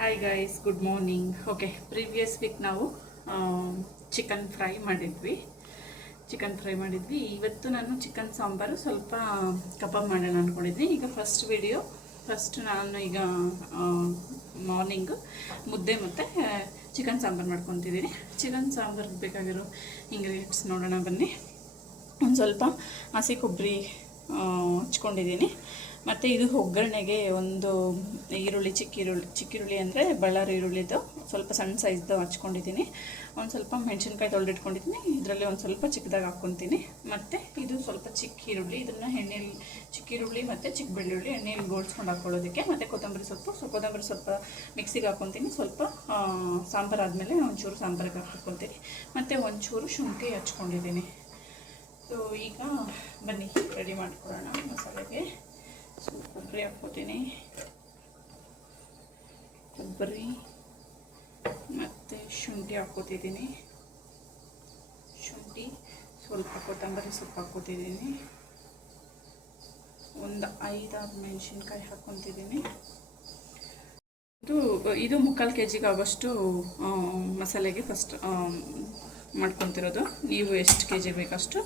Hi guys, good morning. Okay, previous week ನಾವು chicken fry ಮಾಡಿದ್ವಿ. ಇವತ್ತು ನಾನು ಚಿಕನ್ ಸಾಂಬಾರು ಸ್ವಲ್ಪ ಕಬಾಬ್ ಮಾಡೋಣ ಅಂದ್ಕೊಂಡಿದ್ದೆ. ಈಗ ಫಸ್ಟ್ ನಾನು ಈಗ ಮಾರ್ನಿಂಗು ಮುದ್ದೆ ಮತ್ತು ಚಿಕನ್ ಸಾಂಬಾರು ಮಾಡ್ಕೊತಿದ್ದೀನಿ. ಚಿಕನ್ ಸಾಂಬಾರಿಗೆ ಬೇಕಾಗಿರೋ ಇಂಗ್ರೀಡಿಯೆಂಟ್ಸ್ ನೋಡೋಣ ಬನ್ನಿ. ಒಂದು ಸ್ವಲ್ಪ ಹಸಿ ಕೊಬ್ಬರಿ ಹಚ್ಕೊಂಡಿದ್ದೀನಿ. ಮತ್ತು ಇದು ಒಗ್ಗರಣೆಗೆ ಒಂದು ಚಿಕ್ಕಿರುಳ್ಳಿ ಅಂದರೆ ಬಳ್ಳಾರಿ ಈರುಳ್ಳಿದು ಸ್ವಲ್ಪ ಸಣ್ಣ ಸೈಜ್ದು ಹಚ್ಕೊಂಡಿದ್ದೀನಿ. ಒಂದು ಸ್ವಲ್ಪ ಮೆಣಸಿನ್ಕಾಯಿ ತೊಳೆದಿಟ್ಕೊಂಡಿದ್ದೀನಿ. ಇದರಲ್ಲಿ ಒಂದು ಸ್ವಲ್ಪ ಚಿಕ್ಕದಾಗಿ ಹಾಕ್ಕೊತೀನಿ. ಮತ್ತು ಇದು ಸ್ವಲ್ಪ ಚಿಕ್ಕ ಈರುಳ್ಳಿ, ಇದನ್ನು ಎಣ್ಣೆಲಿ ಚಿಕ್ಕಿರುಳ್ಳಿ ಮತ್ತು ಚಿಕ್ಕ ಬೆಳ್ಳುಳ್ಳಿ ಎಣ್ಣೆಲಿ ಗೋಳಿಸ್ಕೊಂಡು ಹಾಕ್ಕೊಳ್ಳೋದಕ್ಕೆ. ಮತ್ತು ಕೊತ್ತಂಬರಿ ಸೊಪ್ಪು ಮಿಕ್ಸಿಗೆ ಹಾಕ್ಕೊತೀನಿ. ಸ್ವಲ್ಪ ಸಾಂಬಾರು ಆದಮೇಲೆ ಒಂಚೂರು ಸಾಂಬಾರಿಗೆ ಹಾಕ್ಕೊತೀನಿ. ಮತ್ತು ಒಂಚೂರು ಶುಂಠಿ ಹಚ್ಕೊಂಡಿದ್ದೀನಿ. ಸೊ ಈಗ ಬನ್ನಿ ರೆಡಿ ಮಾಡ್ಕೊಳ್ಳೋಣ ಮಸಾಲೆಗೆ. ಸೊ ಕೊಬ್ಬರಿ ಹಾಕ್ಕೊತೀನಿ, ಕೊಬ್ಬರಿ ಮತ್ತು ಶುಂಠಿ ಹಾಕ್ಕೊತಿದ್ದೀನಿ. ಶುಂಠಿ, ಸ್ವಲ್ಪ ಕೊತ್ತಂಬರಿ ಸೊಪ್ಪು ಹಾಕ್ಕೊತಿದ್ದೀನಿ. ಒಂದು 5-6 ಮೆಣಸಿನ್ಕಾಯಿ ಹಾಕ್ಕೊತಿದ್ದೀನಿ. ಇದು 3/4 kg ಆಗೋಷ್ಟು ಮಸಾಲೆಗೆ ಫಸ್ಟ್ ಮಾಡ್ಕೊತಿರೋದು. ನೀವು ಎಷ್ಟು kg ಬೇಕಷ್ಟು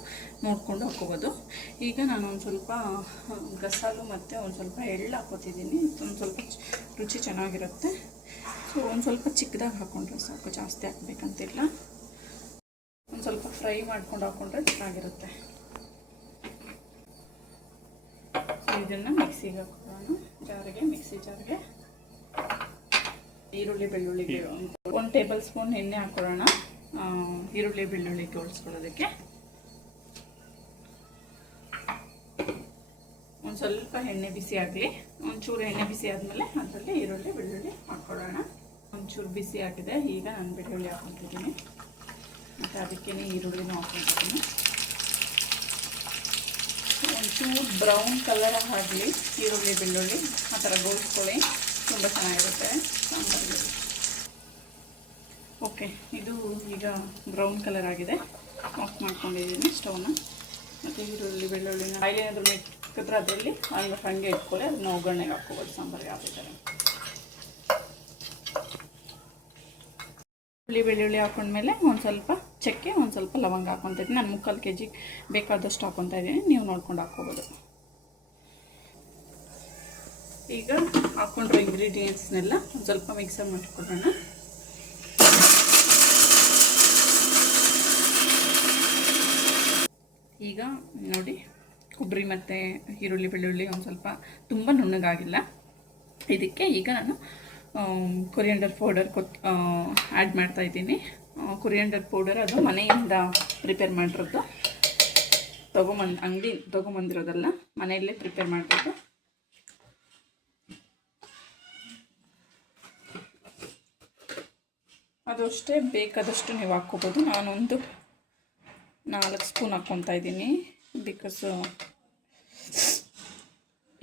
ನೋಡಿಕೊಂಡು ಹಾಕ್ಕೋಬೋದು. ಈಗ ನಾನು ಒಂದು ಸ್ವಲ್ಪ ಗಸಾಲು ಮತ್ತು ಒಂದು ಸ್ವಲ್ಪ ಎಳ್ಳು ಹಾಕ್ಕೊತಿದ್ದೀನಿ. ಒಂದು ಸ್ವಲ್ಪ ರುಚಿ ಚೆನ್ನಾಗಿರುತ್ತೆ. ಸೊ ಒಂದು ಸ್ವಲ್ಪ ಚಿಕ್ಕದಾಗಿ ಹಾಕ್ಕೊಂಡ್ರೆ ಸಾಕು, ಜಾಸ್ತಿ ಹಾಕ್ಬೇಕಂತಿಲ್ಲ. ಒಂದು ಸ್ವಲ್ಪ ಫ್ರೈ ಮಾಡ್ಕೊಂಡು ಹಾಕ್ಕೊಂಡ್ರೆ ಚೆನ್ನಾಗಿರುತ್ತೆ. ಇದನ್ನು ಮಿಕ್ಸಿಗೆ ಹಾಕೋಣ, ಮಿಕ್ಸಿ ಜಾರ್ಗೆ. ಈರುಳ್ಳಿ ಬೆಳ್ಳುಳ್ಳಿಗೆ 1 ಟೇಬಲ್ ಸ್ಪೂನ್ ಎಣ್ಣೆ ಹಾಕೊಳ್ಳೋಣ. ಈರುಳ್ಳಿ ಬೆಳ್ಳುಳ್ಳಿ ಗೋಳಿಸ್ಕೊಳ್ಳೋದಕ್ಕೆ ಒಂದು ಸ್ವಲ್ಪ ಎಣ್ಣೆ ಬಿಸಿ ಆಗಲಿ. ಒಂಚೂರು ಎಣ್ಣೆ ಬಿಸಿ ಆದಮೇಲೆ ಅದರಲ್ಲಿ ಈರುಳ್ಳಿ ಬೆಳ್ಳುಳ್ಳಿ ಹಾಕ್ಕೊಳ್ಳೋಣ. ಒಂಚೂರು ಬಿಸಿ ಆಗಿದೆ. ಈಗ ನಾನು ಬೆಳ್ಳುಳ್ಳಿ ಹಾಕ್ಕೊತಿದ್ದೀನಿ ಮತ್ತು ಅದಕ್ಕೇ ಈರುಳ್ಳಿನೂ ಹಾಕ್ಕೊತಿದ್ದೀನಿ. ಒಂಚೂರು ಬ್ರೌನ್ ಕಲರ್ ಆಗಲಿ ಈರುಳ್ಳಿ ಬೆಳ್ಳುಳ್ಳಿ, ಆ ಥರ ಗೋಳಿಸ್ಕೊಳ್ಳಿ, ತುಂಬ ಚೆನ್ನಾಗಿರುತ್ತೆ ಸಾಂಬಾರಿಗೆ. ಓಕೆ, ಇದು ಈಗ ಬ್ರೌನ್ ಕಲರ್ ಆಗಿದೆ. ಆಫ್ ಮಾಡ್ಕೊಂಡಿದ್ದೀನಿ ಸ್ಟವ್ನ. ಮತ್ತು ಈರುಳ್ಳಿ ಬೆಳ್ಳುಳ್ಳಿನ ಆಯಿಲ್ ಏನಾದರೂ ಇಟ್ಟಿದ್ರೆ ಅದರಲ್ಲಿ ಹಂಗೆ ಇಟ್ಕೊಳ್ಳಿ. ಅದನ್ನ ಒಗ್ಗರಣೆಗೆ ಹಾಕ್ಕೋಬೋದು ಸಾಂಬಾರಿಗೆ ಹಾಕಿದ್ದಾರೆ. ಬೆಳ್ಳುಳ್ಳಿ ಹಾಕೊಂಡ್ಮೇಲೆ ಒಂದು ಸ್ವಲ್ಪ ಚಕ್ಕೆ, ಒಂದು ಸ್ವಲ್ಪ ಲವಂಗ ಹಾಕ್ಕೊತಾ ಇದ್ದೀನಿ. ನಾನು 3/4 kg ಬೇಕಾದಷ್ಟು ಹಾಕ್ಕೊತಾ ಇದ್ದೀನಿ. ನೀವು ನೋಡ್ಕೊಂಡು ಹಾಕ್ಕೋಬೋದು. ಈಗ ಹಾಕ್ಕೊಂಡಿರೋ ಇಂಗ್ರೀಡಿಯೆಂಟ್ಸ್ನೆಲ್ಲ ಒಂದು ಸ್ವಲ್ಪ ಮಿಕ್ಸರ್ ಮಾಡಿಕೊಡೋಣ. ಈಗ ನೋಡಿ, ಕೊಬ್ಬರಿ ಮತ್ತು ಈರುಳ್ಳಿ ಬೆಳ್ಳುಳ್ಳಿ ಒಂದು ಸ್ವಲ್ಪ ತುಂಬ ನುಣ್ಣಗಾಗಿಲ್ಲ. ಇದಕ್ಕೆ ಈಗ ನಾನು ಕೊರಿಯಂಡರ್ ಪೌಡರ್ ಆ್ಯಡ್ ಮಾಡ್ತಾಯಿದ್ದೀನಿ. ಕೊರಿಯಂಡರ್ ಪೌಡರ್ ಅದು ಮನೆಯಿಂದ ಪ್ರಿಪೇರ್ ಮಾಡಿರೋದು, ಅಂಗಡಿ ತೊಗೊಂಬಂದಿರೋದಲ್ಲ, ಮನೆಯಲ್ಲೇ ಪ್ರಿಪೇರ್ ಮಾಡಿರೋದು. ಅದು ಅಷ್ಟೇ, ಬೇಕಾದಷ್ಟು ನೀವು ಹಾಕ್ಕೋಬೋದು. ನಾನೊಂದು 4 ಸ್ಪೂನ್ ಹಾಕ್ಕೊತಾ ಇದ್ದೀನಿ. ಬಿಕಾಸ್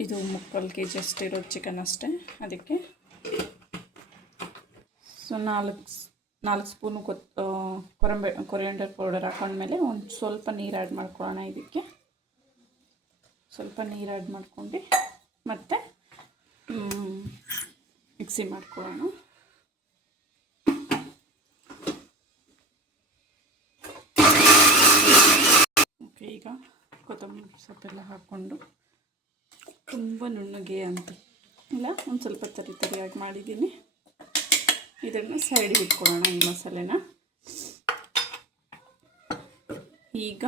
ಇದು 3/4 kg ಅಷ್ಟೇ ಇರೋದು ಚಿಕನ್ ಅಷ್ಟೇ, ಅದಕ್ಕೆ. ಸೊ 4 ಸ್ಪೂನು ಕೊರಿಯಂಡರ್ ಪೌಡರ್ ಹಾಕೊಂಡ್ಮೇಲೆ ಒಂದು ಸ್ವಲ್ಪ ನೀರು ಆ್ಯಡ್ ಮಾಡ್ಕೊಳ್ಳೋಣ. ಇದಕ್ಕೆ ಸ್ವಲ್ಪ ನೀರು ಆ್ಯಡ್ ಮಾಡ್ಕೊಂಡು ಮತ್ತು ಮಿಕ್ಸಿ ಮಾಡ್ಕೊಳ್ಳೋಣ. ಈಗ ಕೊತ್ತಂಬರಿ ಸೊಪ್ಪೆಲ್ಲ ಹಾಕ್ಕೊಂಡು, ತುಂಬ ನುಣ್ಣಗೆ ಅಂತ ಇಲ್ಲ, ಒಂದು ಸ್ವಲ್ಪ ತರಿಯಾಗಿ ಮಾಡಿದ್ದೀನಿ. ಇದನ್ನು ಸೈಡಿಗೆ ಇಟ್ಕೊಳ್ಳೋಣ ಈ ಮಸಾಲೆನ. ಈಗ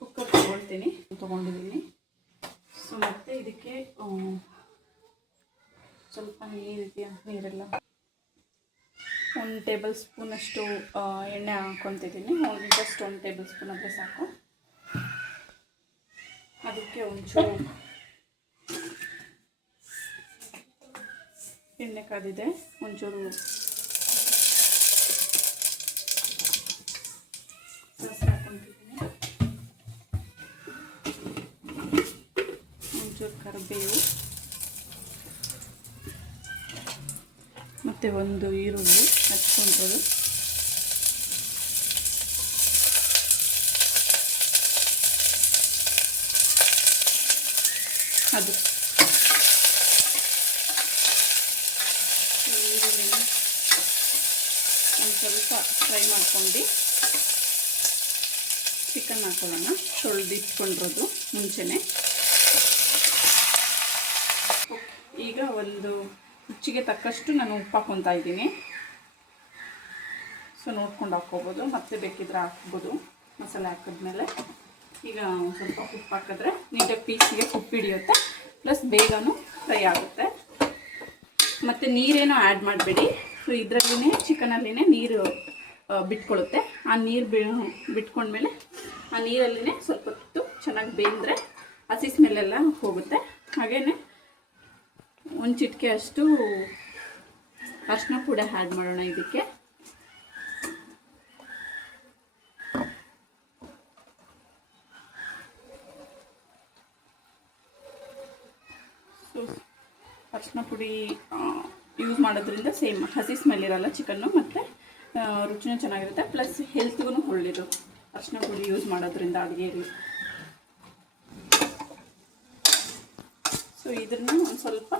ಕುಕ್ಕರ್ ತೊಗೊಂಡಿದ್ದೀನಿ. ಸೊ ಮತ್ತು ಇದಕ್ಕೆ ಸ್ವಲ್ಪ ನೀರೆಲ್ಲ 1 ಟೇಬಲ್ ಸ್ಪೂನಷ್ಟು ಎಣ್ಣೆ ಹಾಕ್ಕೊತಿದ್ದೀನಿ. ಜಸ್ಟ್ 1 ಟೇಬಲ್ ಸ್ಪೂನ್ ಆದರೆ ಸಾಕು. ಅದಕ್ಕೆ ಒಂಚೂರು ಎಣ್ಣೆ ಕಾದಿದೆ, ಒಂಚೂರು ಸಾಸಿವೆ ಹಾಕ್ಕೊತಿದ್ದೀನಿ, ಒಂಚೂರು ಕರಿಬೇವು ಮತ್ತು ಒಂದು ಈರುಳ್ಳಿ ಹಚ್ಕೊಂಡ್ರು. ಅದು ಎಣ್ಣೆಯಲ್ಲಿ ಒಂದು ಸ್ವಲ್ಪ ಫ್ರೈ ಮಾಡ್ಕೊಂಡು ಚಿಕನ್ ಹಾಕೊಳ್ಳೋಣ. ತೊಳೆದಿಟ್ಕೊಂಡಿರೋದು ಮುಂಚೆನೇ. ಈಗ ಒಂದು ರುಚಿಗೆ ತಕ್ಕಷ್ಟು ನಾನು ಉಪ್ಪು ಹಾಕ್ಕೊತಾ ಇದ್ದೀನಿ. ಸೊ ನೋಡ್ಕೊಂಡು ಹಾಕ್ಕೋಬೋದು, ಮತ್ತೆ ಬೇಕಿದ್ರೆ ಹಾಕ್ಬೋದು ಮಸಾಲೆ ಹಾಕಿದ್ಮೇಲೆ. ಈಗ ಒಂದು ಸ್ವಲ್ಪ ಉಪ್ಪು ಹಾಕಿದ್ರೆ ನೀಟಾಗಿ ಪೀಸಿಗೆ ಉಪ್ಪು ಹಿಡಿಯುತ್ತೆ, ಪ್ಲಸ್ ಬೇಗನೂ ಫ್ರೈ ಆಗುತ್ತೆ. ಮತ್ತು ನೀರೇನೋ ಆ್ಯಡ್ ಮಾಡಬೇಡಿ. ಸೊ ಇದರಲ್ಲಿನೇ ಚಿಕನಲ್ಲಿನೇ ನೀರು ಬಿಟ್ಕೊಳ್ಳುತ್ತೆ. ಆ ನೀರು ಬಿಟ್ಕೊಂಡ್ಮೇಲೆ ಆ ನೀರಲ್ಲಿನೇ ಸ್ವಲ್ಪ ಹೊತ್ತು ಚೆನ್ನಾಗಿ ಬೇಯಿದ್ರೆ ಹಸಿ ಸ್ಮೆಲ್ಲೆಲ್ಲ ಹೋಗುತ್ತೆ. ಹಾಗೆಯೇ ಒಂದು ಚಿಟಿಕೆ ಅಷ್ಟು ಅರಿಶಿನ ಪುಡಿ ಆ್ಯಡ್ ಮಾಡೋಣ ಇದಕ್ಕೆ. ಅರಿಶಿನ ಪುಡಿ ಯೂಸ್ ಮಾಡೋದ್ರಿಂದ ಸೇಮ್ ಹಸಿ ಸ್ಮೆಲ್ ಇರೋಲ್ಲ ಚಿಕನ್ನು, ಮತ್ತು ರುಚಿನೂ ಚೆನ್ನಾಗಿರುತ್ತೆ, ಪ್ಲಸ್ ಹೆಲ್ತ್ಗೂ ಒಳ್ಳೆಯದು ಅರಿಶಿನ ಪುಡಿ ಯೂಸ್ ಮಾಡೋದ್ರಿಂದ ಅಡುಗೆಯಲ್ಲಿ. ಸೊ ಇದನ್ನು ಒಂದು ಸ್ವಲ್ಪ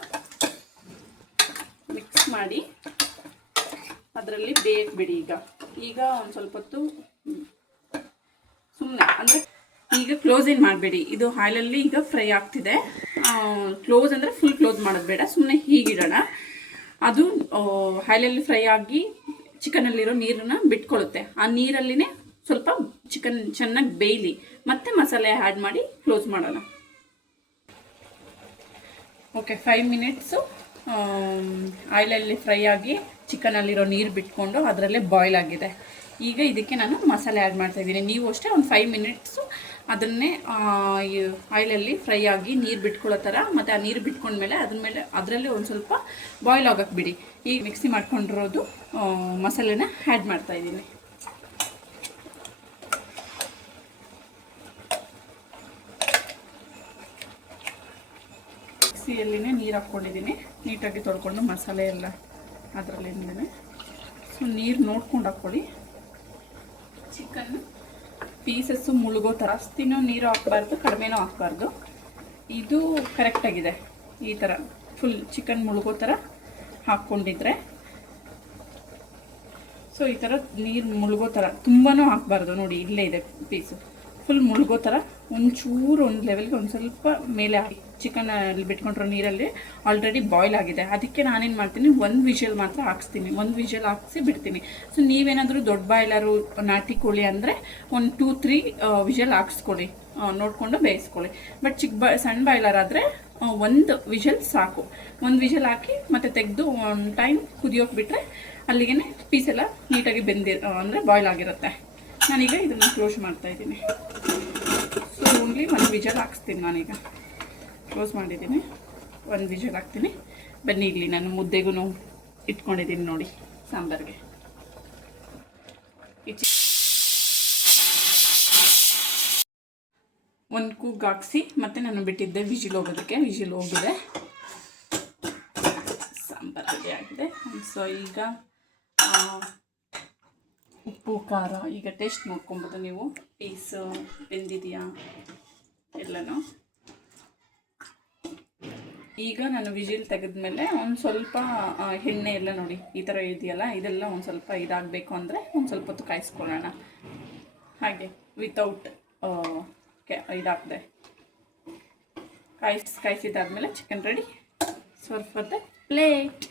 ಮಿಕ್ಸ್ ಮಾಡಿ ಅದರಲ್ಲಿ ಬೇಯಕ್ಕೆ ಈಗ ಒಂದು ಸ್ವಲ್ಪ ಹೊತ್ತು ಸುಮ್ಮನೆ, ಅಂದರೆ ಈಗ ಕ್ಲೋಸ್ ಏನು ಮಾಡಬೇಡಿ. ಇದು ಆಯಿಲಲ್ಲಿ ಈಗ ಫ್ರೈ ಆಗ್ತಿದೆ. ಕ್ಲೋಸ್ ಅಂದರೆ ಫುಲ್ ಕ್ಲೋಸ್ ಮಾಡೋದು ಬೇಡ, ಸುಮ್ಮನೆ ಹೀಗಿಡೋಣ. ಅದು ಆಯಿಲಲ್ಲಿ ಫ್ರೈ ಆಗಿ ಚಿಕನಲ್ಲಿರೋ ನೀರನ್ನು ಬಿಟ್ಕೊಳ್ಳುತ್ತೆ. ಆ ನೀರಲ್ಲಿನೇ ಸ್ವಲ್ಪ ಚಿಕನ್ ಚೆನ್ನಾಗಿ ಬೇಯಲಿ, ಮತ್ತೆ ಮಸಾಲೆ ಆ್ಯಡ್ ಮಾಡಿ ಕ್ಲೋಸ್ ಮಾಡೋಣ. ಓಕೆ, 5 ಮಿನಿಟ್ಸು ಆಯಿಲಲ್ಲಿ ಫ್ರೈ ಆಗಿ ಚಿಕನಲ್ಲಿರೋ ನೀರು ಬಿಟ್ಕೊಂಡು ಅದರಲ್ಲೇ ಬಾಯ್ಲ್ ಆಗಿದೆ. ಈಗ ಇದಕ್ಕೆ ನಾನು ಮಸಾಲೆ ಆ್ಯಡ್ ಮಾಡ್ತಾಯಿದ್ದೀನಿ. ನೀವು ಅಷ್ಟೇ ಒಂದು 5 ಮಿನಿಟ್ಸು ಅದನ್ನೇ ಆಯಿಲಲ್ಲಿ ಫ್ರೈ ಆಗಿ ನೀರು ಬಿಟ್ಕೊಳ್ಳೋ ಥರ, ಮತ್ತು ಆ ನೀರು ಬಿಟ್ಕೊಂಡ್ಮೇಲೆ ಅದರಲ್ಲೇ ಒಂದು ಸ್ವಲ್ಪ ಬಾಯ್ಲ್ ಆಗೋಕ್ಕೆ ಬಿಡಿ. ಈಗ ಮಿಕ್ಸಿ ಮಾಡ್ಕೊಂಡಿರೋದು ಮಸಾಲೆನ ಆ್ಯಡ್ ಮಾಡ್ತಾಯಿದ್ದೀನಿ. ಮಿಕ್ಸಿಯಲ್ಲಿನೇ ನೀರು ಹಾಕ್ಕೊಂಡಿದ್ದೀನಿ, ನೀಟಾಗಿ ತೊಳ್ಕೊಂಡು ಮಸಾಲೆ ಎಲ್ಲ ಅದರಲ್ಲಿಂದನೇ. ಸೊ ನೀರು ನೋಡ್ಕೊಂಡು ಹಾಕ್ಕೊಳ್ಳಿ. ಚಿಕನ್ ಪೀಸಸ್ಸು ಮುಳುಗೋ ಥರ ಅಷ್ಟಿನೂ ನೀರು ಹಾಕಬಾರ್ದು, ಕಡಿಮೆನೂ ಹಾಕಬಾರ್ದು. ಇದು ಕರೆಕ್ಟಾಗಿದೆ. ಈ ಥರ ಫುಲ್ ಚಿಕನ್ ಮುಳುಗೋ ಥರ ಹಾಕ್ಕೊಂಡಿದ್ರೆ, ಸೊ ಈ ಥರ ನೀರು ಮುಳುಗೋ ಥರ ತುಂಬಾ ಹಾಕಬಾರ್ದು. ನೋಡಿ ಇಲ್ಲೇ ಇದೆ ಪೀಸು, ಫುಲ್ ಮುಳುಗೋ ಥರ ಒಂಚೂರು ಒಂದು ಲೆವೆಲ್ಗೆ ಒಂದು ಸ್ವಲ್ಪ ಮೇಲೆ ಹಾಕಿ. ಚಿಕನ್ ಅಲ್ಲಿ ಬಿಟ್ಕೊಂಡಿರೋ ನೀರಲ್ಲಿ ಆಲ್ರೆಡಿ ಬಾಯ್ಲ್ ಆಗಿದೆ. ಅದಕ್ಕೆ ನಾನೇನು ಮಾಡ್ತೀನಿ, ಒಂದು ವಿಷಲ್ ಮಾತ್ರ ಹಾಕ್ಸ್ತೀನಿ, ಒಂದು ವಿಷಲ್ ಹಾಕ್ಸಿ ಬಿಡ್ತೀನಿ. ಸೊ ನೀವೇನಾದರೂ ದೊಡ್ಡ ಬಾಯ್ಲರು ನಾಟಿ ಕೋಳಿ ಅಂದರೆ ಒಂದು 2-3 ವಿಷಲ್ ಹಾಕ್ಸ್ಕೊಳ್ಳಿ, ನೋಡಿಕೊಂಡು ಬೇಯಿಸ್ಕೊಳ್ಳಿ. ಬಟ್ ಸಣ್ಣ ಬಾಯ್ಲರ್ ಆದರೆ ಒಂದು ವಿಷಲ್ ಸಾಕು. ಒಂದು ವಿಷಲ್ ಹಾಕಿ ಮತ್ತೆ ತೆಗೆದು ಒಂದು ಟೈಮ್ ಕುದಿಯೋಕೆ ಬಿಟ್ಟರೆ ಅಲ್ಲಿಗೆ ಪೀಸೆಲ್ಲ ನೀಟಾಗಿ ಅಂದರೆ ಬಾಯ್ಲ್ ಆಗಿರುತ್ತೆ. ನಾನೀಗ ಇದನ್ನು ಕ್ಲೋಸ್ ಮಾಡ್ತಾಯಿದ್ದೀನಿ. ಸೊ ಓನ್ಲಿ ಒಂದು ವಿಷಲ್ ಹಾಕ್ಸ್ತೀನಿ. ನಾನೀಗ ಕ್ಲೋಸ್ ಮಾಡಿದ್ದೀನಿ, ಒಂದು ವಿಷಲ್ ಹಾಕ್ತೀನಿ. ಬನ್ನಿ ಇಲ್ಲಿ ನಾನು ಮುದ್ದೆಗೂ ಇಟ್ಕೊಂಡಿದ್ದೀನಿ ನೋಡಿ ಸಾಂಬಾರಿಗೆ. ಒಂದು ಕೂಗ್ ಹಾಕ್ಸಿ ಮತ್ತೆ ನಾನು ಬಿಟ್ಟಿದ್ದೆ ವಿಜಿಲ್ ಹೋಗೋದಕ್ಕೆ. ವಿಜಿಲ್ ಹೋಗಿದೆ, ಸಾಂಬಾರು ರೆಡಿ ಆಗಿದೆ. ಸೊ ಈಗ ಉಪ್ಪು ಖಾರ ಈಗ ಟೇಸ್ಟ್ ನೋಡ್ಕೊಬೋದು ನೀವು, ಪೀಸ್ ಬೆಂದಿದೆಯಾ ಎಲ್ಲನೂ. ಈಗ ನಾನು ವಿಜಿಲ್ ತೆಗೆದ್ಮೇಲೆ ಒಂದು ಸ್ವಲ್ಪ ಎಣ್ಣೆ ಎಲ್ಲ ನೋಡಿ ಈ ಥರ ಇದೆಯಲ್ಲ, ಇದೆಲ್ಲ ಒಂದು ಸ್ವಲ್ಪ ಇದಾಗಬೇಕು ಅಂದರೆ ಒಂದು ಸ್ವಲ್ಪ ಹೊತ್ತು ಕಾಯಿಸ್ಕೊಳ್ಳೋಣ. ಹಾಗೆ ವಿತೌಟ್ ಇದಾಗದೆ ಕಾಯಿಸಿದಾದ್ಮೇಲೆ chicken ready. Serve for the plate.